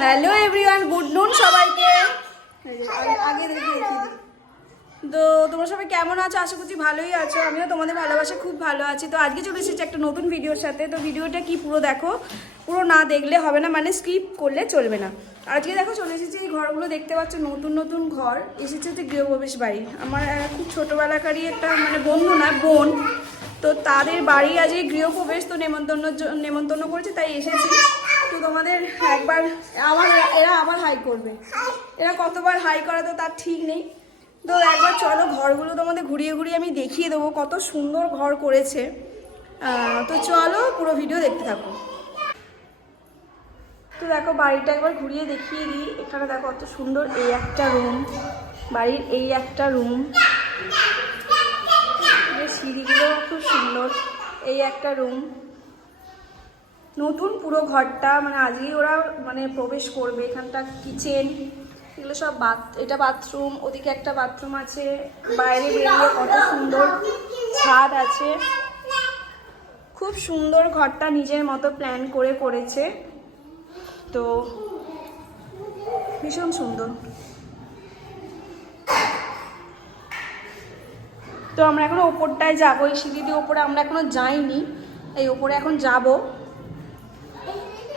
Hello everyone, good নুন সবাইকে। আগে দেখি তো তোমরা সবাই কেমন আছো? আশা করছি ভালোই আছো। আমিও তোমাদের ভালোবাসা খুব ভালো আছি। তো আজকে চলে এসেছি একটা নতুন ভিডিওর সাথে। তো ভিডিওটা কি পুরো দেখো, পুরো না দেখলে হবে না, মানে স্কিপ করলে চলবে না। আজকে দেখো চলে এসেছি এই ঘরগুলো দেখতে পাচ্ছ, নতুন নতুন ঘর এসেছে হচ্ছে গৃহপ্রবেশ বাড়ি। আমার খুব ছোটোবেলাকারই একটা মানে বন্ধু না বোন, তো তাদের বাড়ি আজকে গৃহপ্রবেশ, তো নেমন্তন্ন করেছে তাই এসেছি। তো তোমাদের একবার এরা আবার হাই করবে, এরা কতবার হাই করা তো তার ঠিক নেই। তো একবার চলো ঘরগুলো তোমাদের ঘুরিয়ে ঘুরিয়ে আমি দেখিয়ে দেবো, কত সুন্দর ঘর করেছে। তো চলো পুরো ভিডিও দেখতে থাকো। তো দেখো বাড়িটা একবার ঘুরিয়ে দেখিয়ে দিই। এখানে দেখো কত সুন্দর, এই একটা রুম, বাড়ির এই একটা রুম, সিঁড়িগুলো খুব সুন্দর, এই একটা রুম, নতুন পুরো ঘরটা, মানে আজকেই ওরা মানে প্রবেশ করবে। এখানটা কিচেন, এগুলো সব এটা বাথরুম, ওদিকে একটা বাথরুম আছে, বাইরে বেরিয়ে কত সুন্দর ছাদ আছে। খুব সুন্দর ঘরটা, নিজের মতো প্ল্যান করে করেছে, তো ভীষণ সুন্দর। তো আমরা এখন ওপরটায় যাবো, এই সিঁড়ি দিয়ে ওপরে আমরা এখনো যাইনি, এই ওপরে এখন যাব।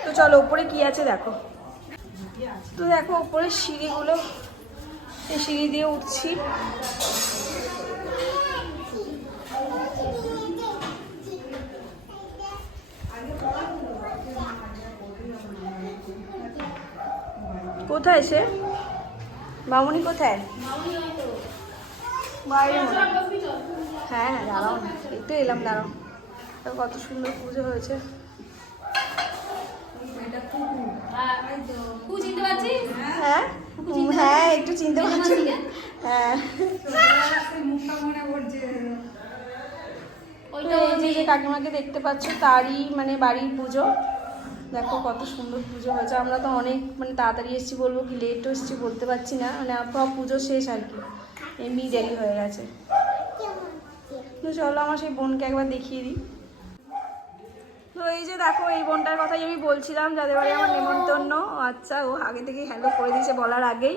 তো চলো ওপরে কি আছে দেখো। তো দেখো ওপরের সিঁড়িগুলো, এই সিঁড়ি দিয়ে উঠছি। কোথায় সে মামুনি, কোথায়? বাইরে। হ্যাঁ হ্যাঁ দাঁড়াও না, একটু এলাম, দাঁড়াও। কত সুন্দর পুজো হয়েছে। হ্যাঁ হ্যাঁ একটু চিনতে পারছি। হ্যাঁ যে কাকিমাকে দেখতে পাচ্ছ তারই মানে বাড়ির পুজো। দেখো কত সুন্দর পুজো হয়েছে। আমরা তো অনেক মানে তাড়াতাড়ি এসেছি বলবো কি লেটও এসেছি বলতে পারছি না, মানে সব পুজো শেষ আর কি, এমনি দেরি হয়ে গেছে। তো চলো আমার সেই বোনকে একবার দেখিয়ে দিই। তো এই যে দেখো এই বোনটার কথাই আমি বলছিলাম, যাদের বাড়ি আমার নেমন্তন্ন। আচ্ছা, ও আগে থেকেই হ্যালো করে দিয়েছে বলার আগেই।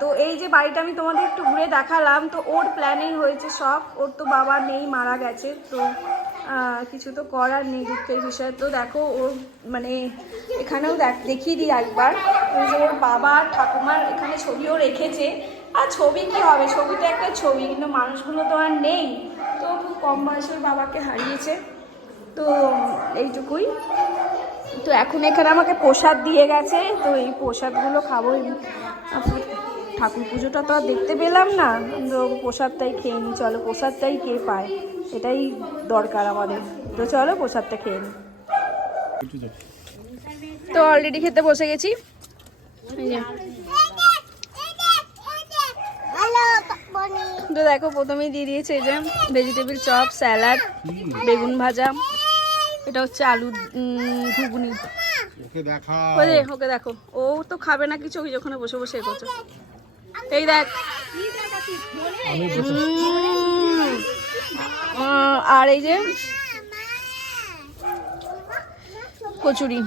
তো এই যে বাড়িটা আমি তোমাদের একটু ঘুরে দেখালাম, তো ওর প্ল্যানিং হয়েছে সব। ওর তো বাবা নেই, মারা গেছে, তো কিছু তো করার নেই, দুঃখের বিষয়। তো দেখো ওর মানে এখানেও দেখিয়ে দিই একবার, যে ওর বাবা ঠাকুমার এখানে ছবিও রেখেছে। আর ছবি কি হবে, ছবি তো একটা ছবি, কিন্তু মানুষগুলো তো আর নেই। তো খুব কম বয়সে ওর বাবাকে হারিয়েছে, তো এইটুকুই। তো এখন এখানে আমাকে প্রসাদ দিয়ে গেছে, তো এই প্রসাদগুলো খাবো। ঠাকুর পুজোটা তো আর দেখতে পেলাম না, তো প্রসাদটাই খেয়ে নিই। চলো প্রসাদটাই কে পায়, এটাই দরকার আমাদের। তো চলো প্রসাদটা খেয়ে নিই। তো অলরেডি খেতে বসে গেছি। তো দেখো প্রথমেই দিয়ে দিয়েছে এই যে ভেজিটেবিল চপ, স্যালাড, বেগুন ভাজা, এটা হচ্ছে আলু ঘুগনি। ওকে দেখো, ও তো খাবে না কিছু, ওই ওখানে বসে বসে করছে। এই দেখ, আর এই যে কচুরি,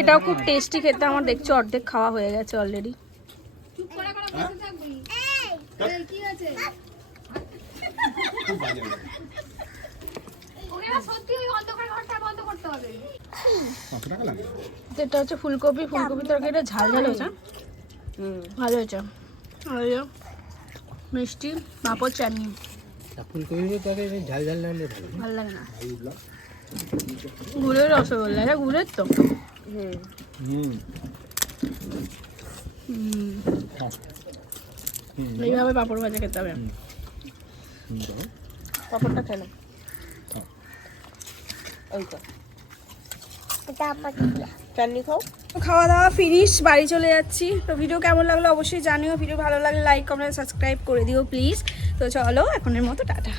এটাও খুব টেস্টি খেতে। আমার দেখছো অর্ধেক খাওয়া হয়ে গেছে অলরেডি। এটা হচ্ছে ফুলকপি তরকারিটা ঝাল ঝাল হয়েছে, ভালো হয়েছে। মিষ্টি, পাঁপড়, চাটনি। ভালো লাগে না, গুড়ের রসগোল্লা, এটা গুড়ের তো। এইভাবে পাঁপড় ভাজা খেতে হবে। পাঁপড়টা খেলাম, খাওয়া দাওয়া ফিনিশ, বাড়ি চলে যাচ্ছি। তো ভিডিও কেমন লাগলো অবশ্যই জানিও। ভিডিও ভালো লাগলে লাইক, কমেন্ট, সাবস্ক্রাইব করে দিও প্লিজ। তো চলো এখনের মতো টাটা।